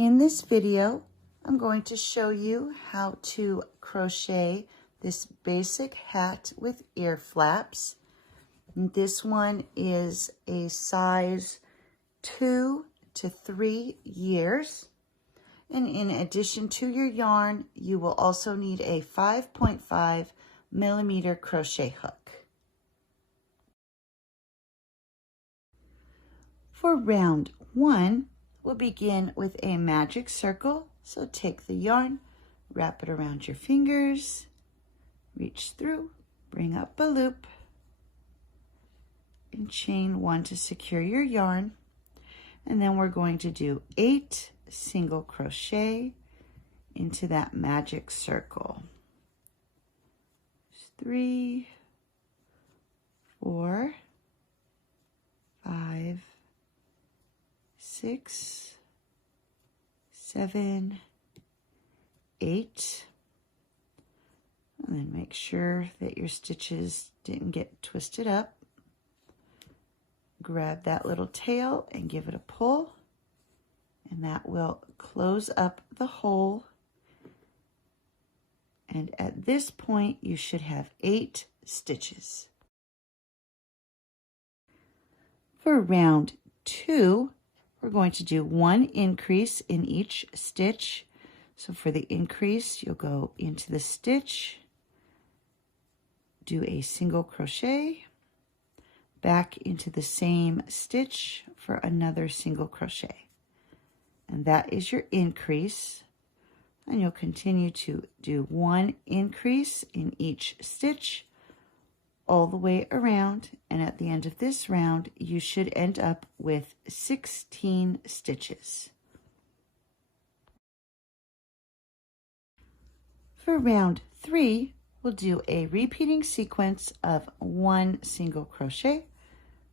In this video, I'm going to show you how to crochet this basic hat with ear flaps. This one is a size 2 to 3 years. And in addition to your yarn, you will also need a 5.5 millimeter crochet hook. For round 1, we'll begin with a magic circle. So take the yarn, wrap it around your fingers, reach through, bring up a loop, and chain 1 to secure your yarn. And then we're going to do 8 single crochet into that magic circle. 3, 4, 5, 6, 7, 8, and then make sure that your stitches didn't get twisted up. Grab that little tail and give it a pull, and that will close up the hole. And at this point, you should have 8 stitches. For round 2, we're going to do 1 increase in each stitch. So for the increase, you'll go into the stitch, do a single crochet, back into the same stitch for another single crochet. And that is your increase. And you'll continue to do 1 increase in each stitch all the way around, and at the end of this round you should end up with 16 stitches. For round 3, we'll do a repeating sequence of 1 single crochet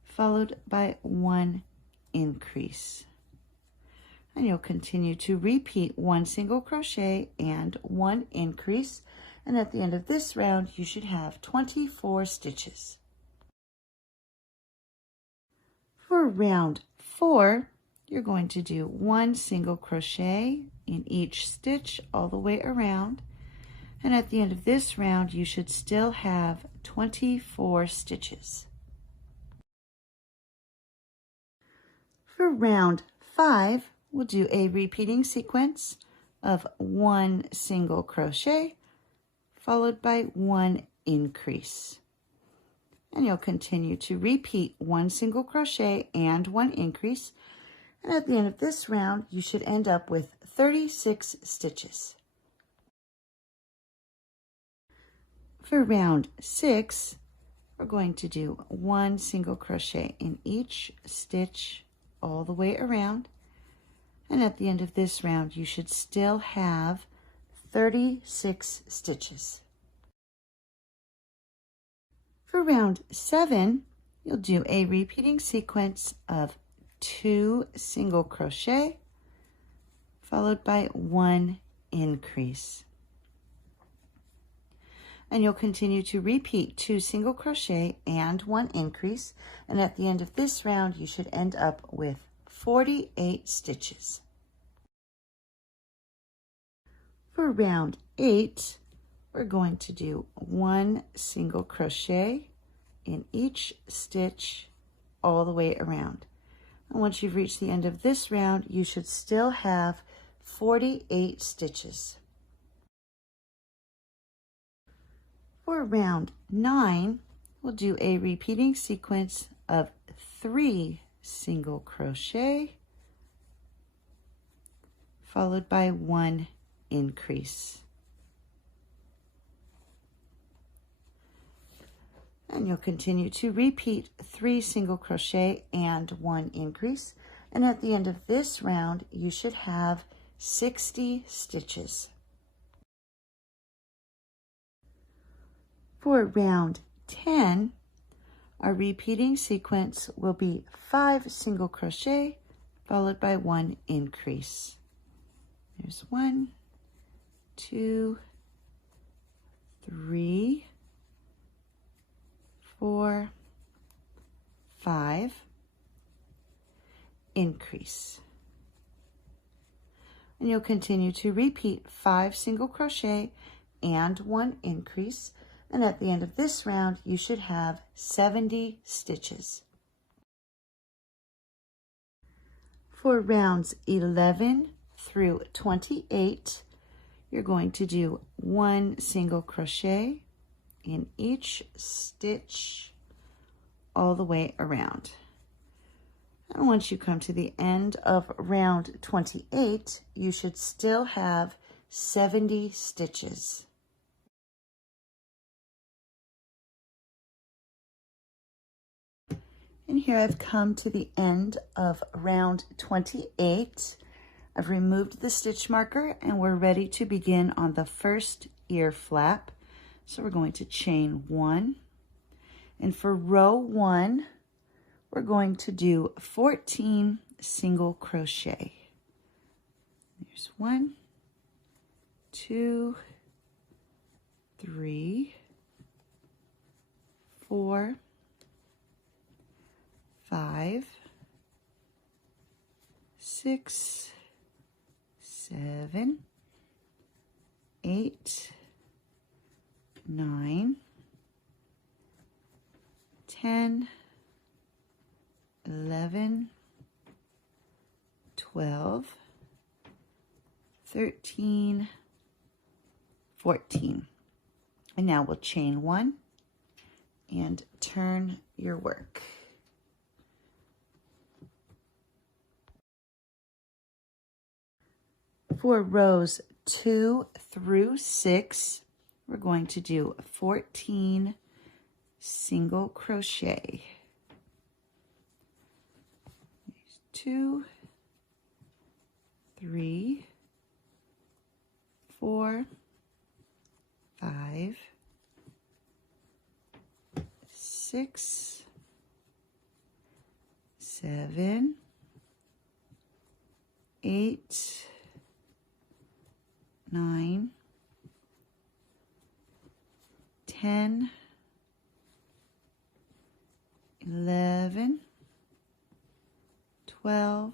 followed by 1 increase. And you'll continue to repeat 1 single crochet and 1 increase. And at the end of this round, you should have 24 stitches. For round 4, you're going to do 1 single crochet in each stitch all the way around. And at the end of this round, you should still have 24 stitches. For round 5, we'll do a repeating sequence of 1 single crochet followed by 1 increase. And you'll continue to repeat 1 single crochet and 1 increase. And at the end of this round, you should end up with 36 stitches. For round 6, we're going to do 1 single crochet in each stitch all the way around. And at the end of this round, you should still have 36 stitches. For round 7, you'll do a repeating sequence of 2 single crochet followed by 1 increase. And you'll continue to repeat 2 single crochet and 1 increase. And at the end of this round, you should end up with 48 stitches. For round 8, we're going to do 1 single crochet in each stitch all the way around. And once you've reached the end of this round, you should still have 48 stitches. For round 9, we'll do a repeating sequence of 3 single crochet followed by 1 increase. And you'll continue to repeat 3 single crochet and 1 increase. And at the end of this round, you should have 60 stitches. For round 10, our repeating sequence will be 5 single crochet followed by 1 increase. There's 1, 2, 3, 4, 5, increase. And you'll continue to repeat 5 single crochet and 1 increase. And at the end of this round, you should have 70 stitches. For rounds 11 through 28, you're going to do 1 single crochet in each stitch all the way around. And once you come to the end of round 28, you should still have 70 stitches. And here I've come to the end of round 28. I've removed the stitch marker and we're ready to begin on the first ear flap. So we're going to chain 1. And for row 1, we're going to do 14 single crochet. There's 1, 2, 3, 4, 5, 6, 7, 8, 9, 10, 11, 12, 13, 14. And now we'll chain 1 and turn your work. For rows 2 through 6, we're going to do 14 single crochet. 2, 3, 4, 5, 6, 7, 8, 9, 10, 11, 12,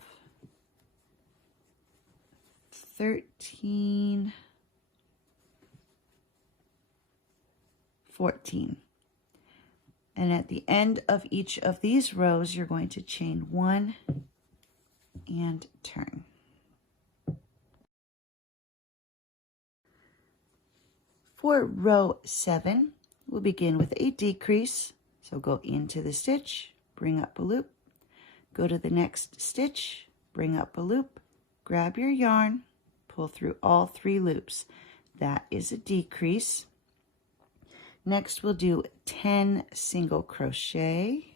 13, 14. And at the end of each of these rows, you're going to chain 1 and turn. For row 7, we'll begin with a decrease. So go into the stitch, bring up a loop, go to the next stitch, bring up a loop, grab your yarn, pull through all 3 loops. That is a decrease. Next, we'll do 10 single crochet.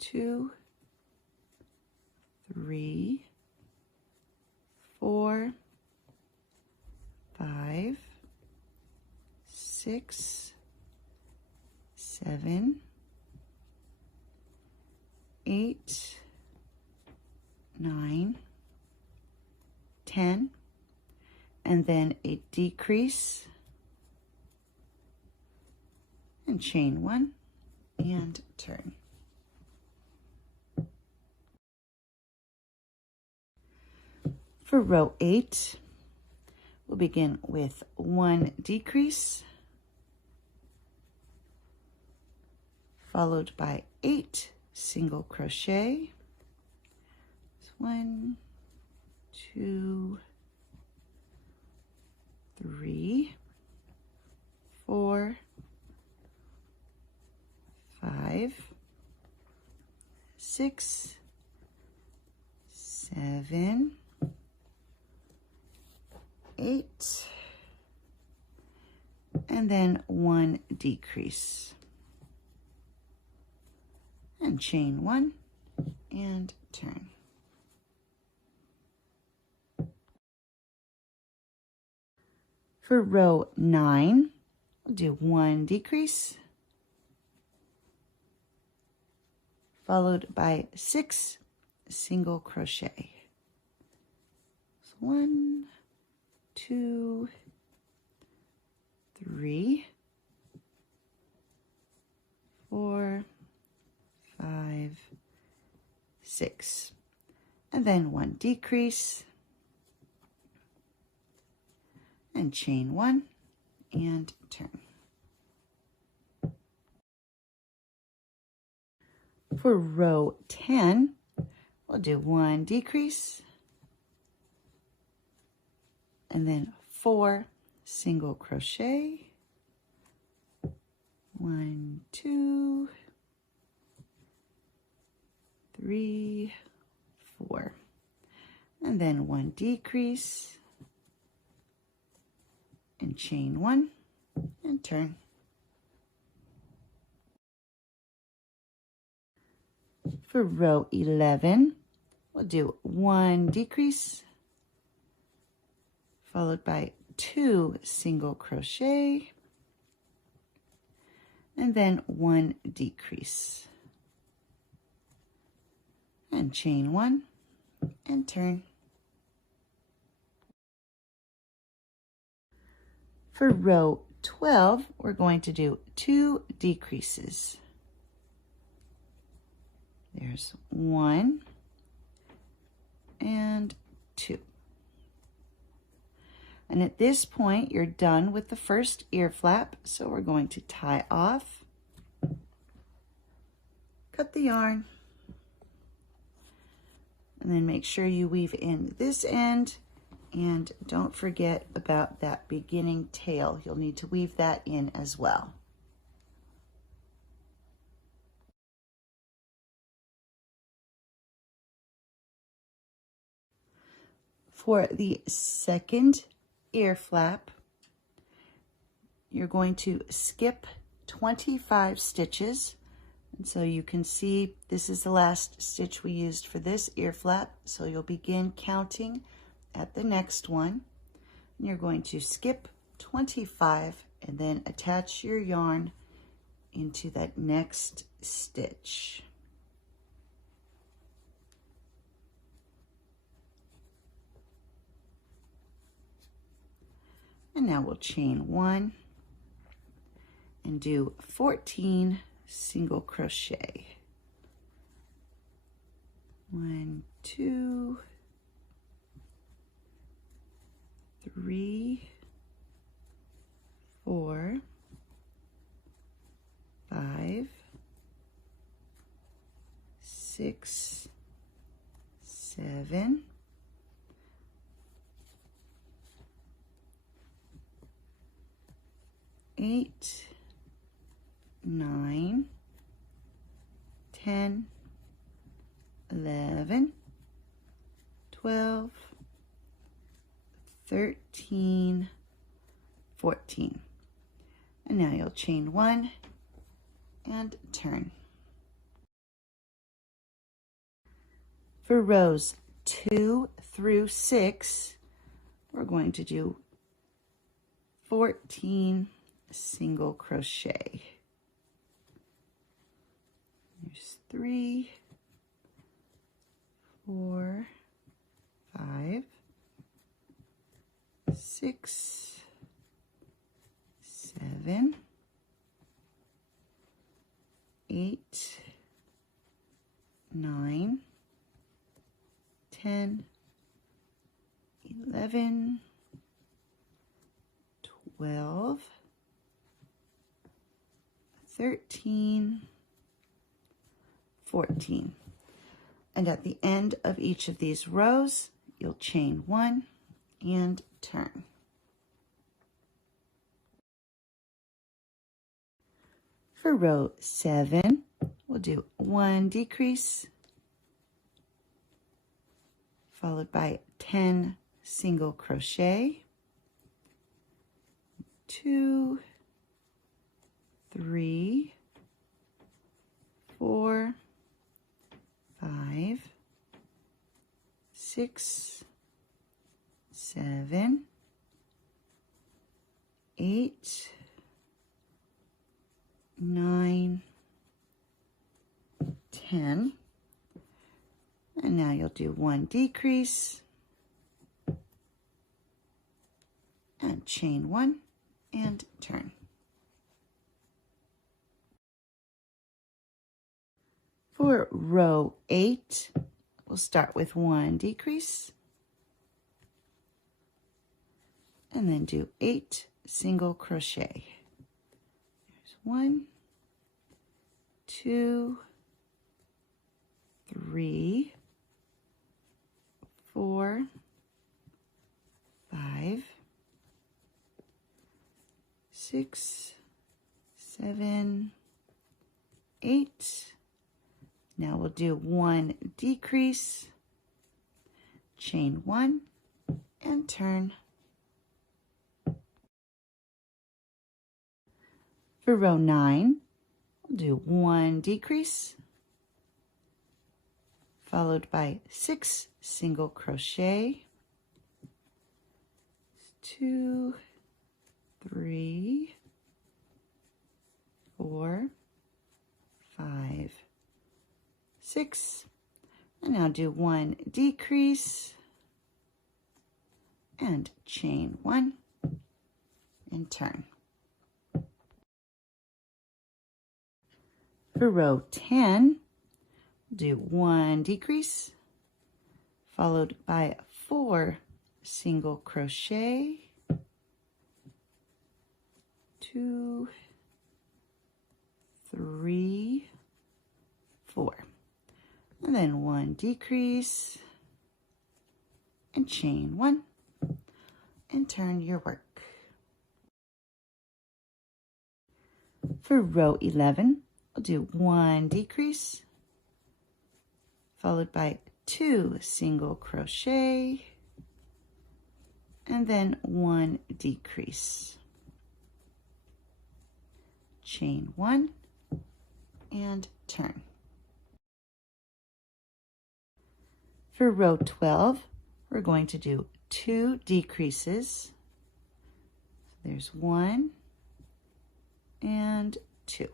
2, 3, 4, 5, 6, 7, 8, 9, 10, and then a decrease and chain 1 and turn. For row 8, we'll begin with 1 decrease, followed by 8 single crochet. 1, 2, 3, 4, 5, 6, 7, 8, and then 1 decrease. And chain 1 and turn. For row 9, we'll do 1 decrease, followed by 6 single crochet. So 1, 2, 3, 4, 5, 6. and then 1 decrease, and chain 1 and turn. For row 10, we'll do 1 decrease, and then 4 single crochet, 1, 2, 3, 4, and then 1 decrease, and chain 1 and turn. For row 11, we'll do 1 decrease, followed by 2 single crochet, and then 1 decrease, and chain 1 and turn. For row 12, we're going to do 2 decreases. There's 1 and 2. And at this point, you're done with the first ear flap, so we're going to tie off, cut the yarn, and then make sure you weave in this end, and don't forget about that beginning tail. You'll need to weave that in as well. For the second ear flap, you're going to skip 25 stitches. And so you can see this is the last stitch we used for this ear flap. So you'll begin counting at the next one. And you're going to skip 25 and then attach your yarn into that next stitch. And now we'll chain 1 and do 14 single crochet. 1, 2, 3, 4, 5, 6, 7, 8, 9, 10, 11, 12, 13, 14. And now you'll chain 1 and turn. For rows 2 through 6, we're going to do 14 single crochet. There's 3, 4, 5, 6, 7, 8, 9, 10, 11, 12, 13, 14. And at the end of each of these rows, you'll chain 1 and turn. For row 7, we'll do 1 decrease, followed by 10 single crochet, 2, 3, 4, 5, 6, 7, 8, 9, 10. And now you'll do 1 decrease and chain 1 and turn. For row 8, we'll start with 1 decrease and then do 8 single crochet. There's 1, 2, 3, 4, 5, 6, 7, 8. Now we'll do 1 decrease, chain 1, and turn. For row 9, we'll do 1 decrease, followed by 6 single crochet, 2, 3, 4, 5, 6, and now do 1 decrease and chain 1 and turn. For row 10, do 1 decrease, followed by 4 single crochet, 2, 3, 4, and then 1 decrease and chain 1 and turn your work. For row 11, we'll do 1 decrease, followed by 2 single crochet, and then 1 decrease, chain 1 and turn. For row 12, we're going to do 2 decreases. There's 1 and 2.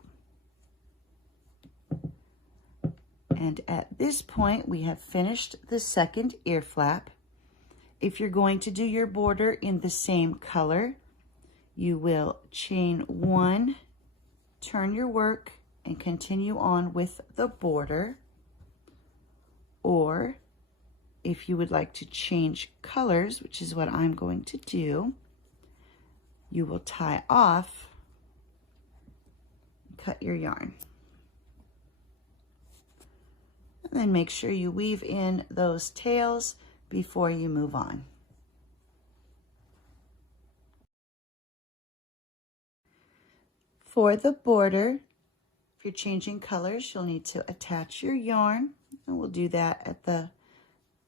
And at this point, we have finished the second ear flap. If you're going to do your border in the same color, you will chain 1, turn your work, and continue on with the border. Or if you would like to change colors, which is what I'm going to do, you will tie off, cut your yarn. And then make sure you weave in those tails before you move on. For the border, if you're changing colors, you'll need to attach your yarn, and we'll do that at the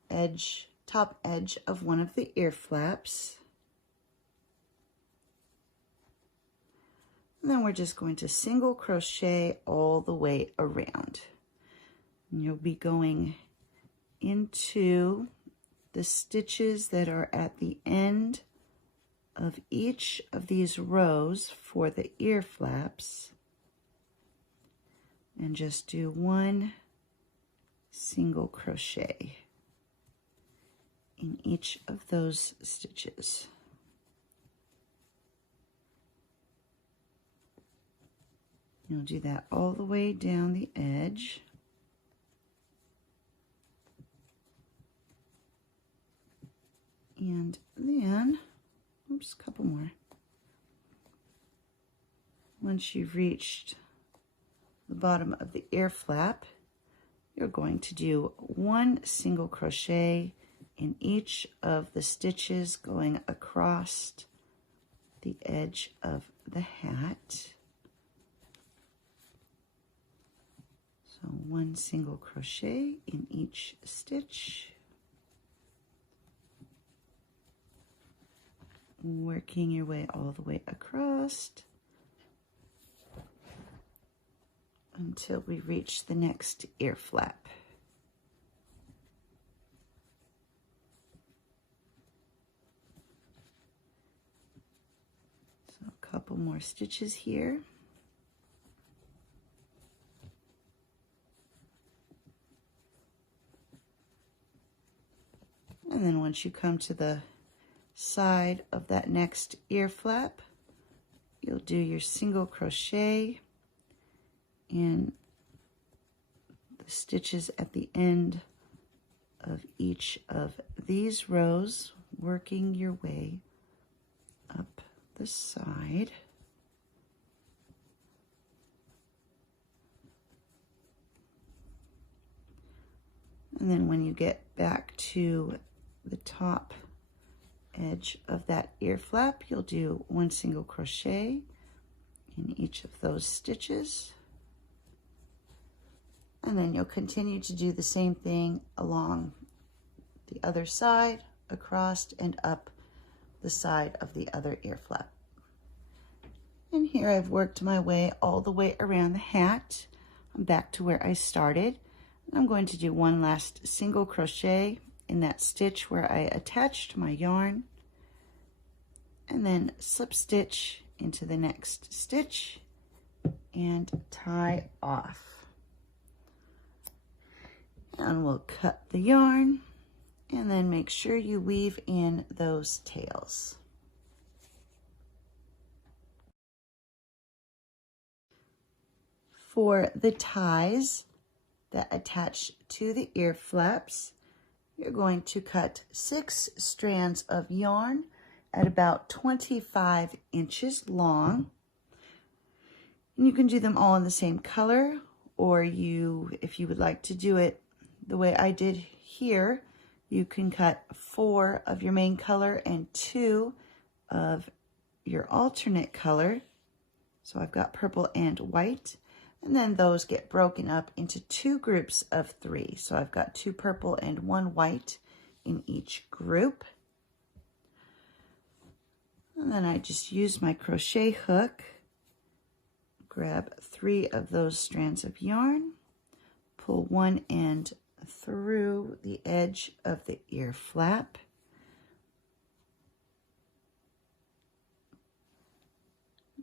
edge, top edge of one of the ear flaps. And then we're just going to single crochet all the way around. And you'll be going into the stitches that are at the end of each of these rows for the ear flaps, and just do 1 single crochet in each of those stitches. You'll do that all the way down the edge. And then, oops, a couple more. Once you've reached the bottom of the ear flap, you're going to do 1 single crochet in each of the stitches going across the edge of the hat. So 1 single crochet in each stitch. Working your way all the way across until we reach the next ear flap. So a couple more stitches here. And then once you come to the side of that next ear flap, you'll do your single crochet in the stitches at the end of each of these rows, working your way up the side. And then when you get back to the top edge of that ear flap, you'll do 1 single crochet in each of those stitches. And then you'll continue to do the same thing along the other side, across and up the side of the other ear flap. And here I've worked my way all the way around the hat. I'm back to where I started. I'm going to do 1 last single crochet in that stitch where I attached my yarn, and then slip stitch into the next stitch and tie off. And we'll cut the yarn and then make sure you weave in those tails. For the ties that attach to the ear flaps, you're going to cut 6 strands of yarn at about 25 inches long. And you can do them all in the same color, or if you would like to do it the way I did here, you can cut 4 of your main color and 2 of your alternate color. So I've got purple and white. And then those get broken up into 2 groups of 3. So I've got 2 purple and 1 white in each group. And then I just use my crochet hook, grab 3 of those strands of yarn, pull one end through the edge of the ear flap,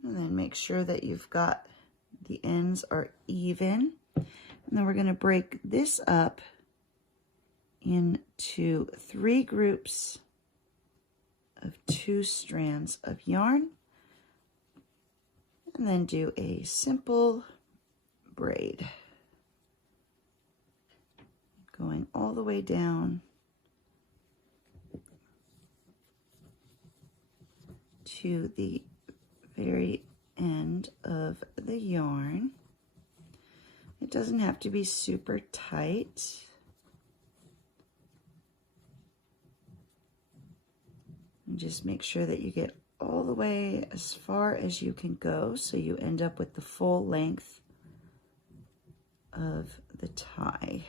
and then make sure that you've got the ends are even. And then we're going to break this up into 3 groups of 2 strands of yarn, and then do a simple braid going all the way down to the very end of the yarn. It doesn't have to be super tight. And just make sure that you get all the way as far as you can go, so you end up with the full length of the tie.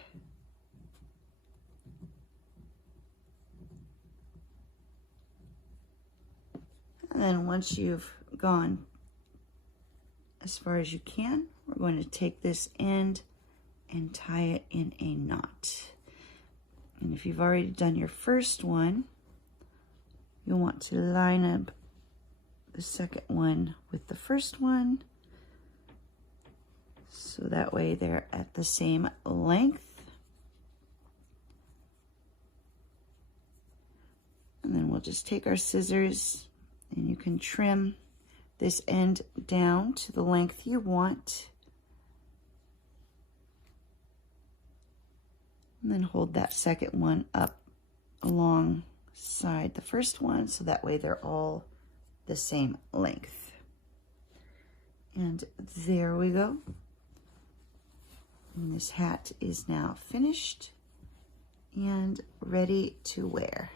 And then once you've gone as far as you can, we're going to take this end and tie it in a knot. And if you've already done your first one, you'll want to line up the second one with the first one, so that way they're at the same length. And then we'll just take our scissors, and you can trim this end down to the length you want. And then hold that second one up alongside the first one, so that way they're all the same length. And there we go. And this hat is now finished and ready to wear.